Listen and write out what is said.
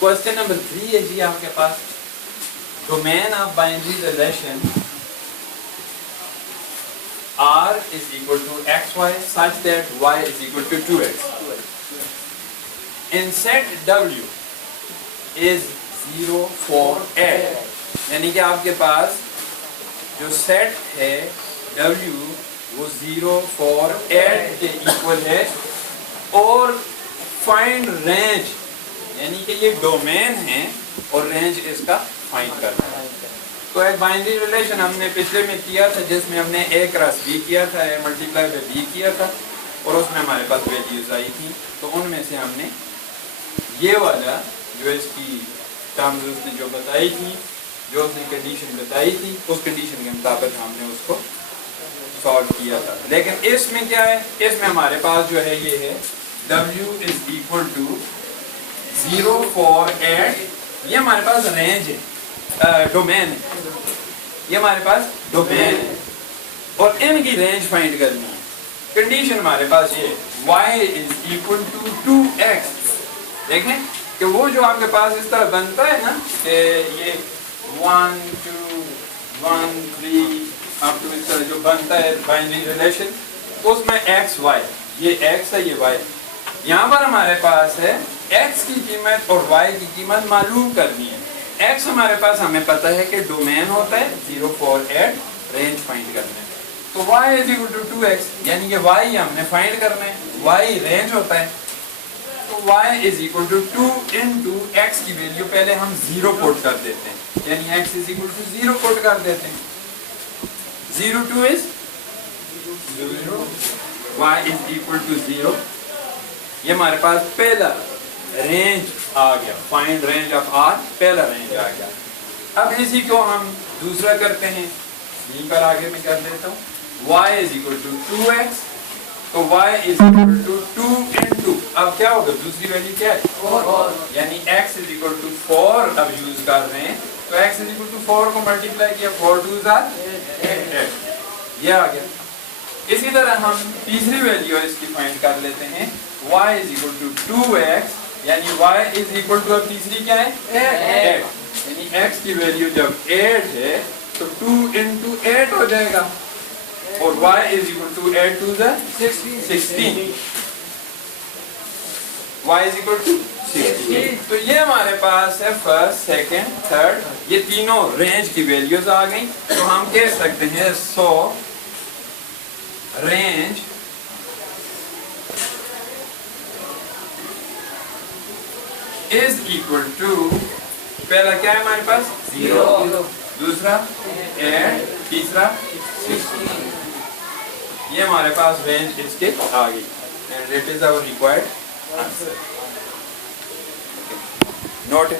Question number 3 है जी आपके पास, domain of binary relation r is equal to xy such that y is equal to 2x. In set w is 0 for 8, यानी कि आपके पास जो सेट है w वो 0 for 8 के इक्वल है, और फाइंड रेंज यानी कि ये डोमेन है और रेंज इसका फाइंड करना है। तो एक बाइनरी रिलेशन हमने पिछले में किया था जिसमें हमने a क्रॉस b किया था, a मल्टीप्लाई बाय b किया था, और उसमें हमारे पास वैल्यूज आई थी। तो उनमें से हमने ये वाला जो इसकी टर्म्स उसने जो बताई थी, जो उसने कंडीशन बताई थी, उस कंडीशन के मुताबिक हमने उसको सॉल्व किया था। लेकिन इसमें क्या है, इसमें हमारे पास जो है ये है w is equal to 0 for 8, ये हमारे पास रेंज है, डोमेन है, ये हमारे पास डोमेन है, और इनकी रेंज फाइंड करनी है। कंडीशन हमारे पास ये y is equal to 2x। देखें कि वो जो आपके पास इस तरह बनता है ना कि ये 1 2 1 3 अप टू इस तरह जो बनता है बाइनरी रिलेशन, उसमें x y, ये x है ये y। यहाँ पर हमारे पास है x की कीमत और y की कीमत मालूम करनी है। x हमारे पास हमें पता है कि डोमेन होता है 0 for 8, रेंज फाइंड करना है। तो y is equal to 2x, यानी कि y हमने फाइंड करना है, y रेंज होता है। तो y is equal to 2 into x की वैल्यू पहले हम 0 पुट कर देते हैं, यानी x is equal to 0 put कर देते हैं। 0 2 is 0, y is equal to 0। ये हमारे पास पहला रेंज आ गया, फाइंड रेंज ऑफ r, पहला रेंज आ गया। अब इसी को हम दूसरा करते हैं, यहीं पर आगे मैं कर देता हूँ। y is equal to 2x, तो y is equal to 2 into, अब क्या होगा, दूसरी वैल्यू क्या है 4, यानी x इज इक्वल टू 4 अब यूज कर रहे हैं। तो x इज इक्वल टू 4 को मल्टीप्लाई किया, 4 2 आर 8, ये आ गया। इसी तरह हम तीसरी वैल्यू इसकी फाइंड कर लेते हैं, y is equal to 2x, यानी y इज इक्वल टू, अब तीसरी क्या है 8, यानी x की वैल्यू जब 8 है तो 2 इंटू 8 हो जाएगा, और y is equal to 8 to 16, y is equal to 16। तो ये हमारे पास है फर्स्ट सेकंड थर्ड, ये तीनों रेंज की वैल्यूज आ गई। तो हम कह सकते हैं so range is equal to, पहला क्या है हमारे पास 0, दूसरा 8, तीसरा 16, ये हमारे पास रेंज इसके आ गई, and it is our required answer. Note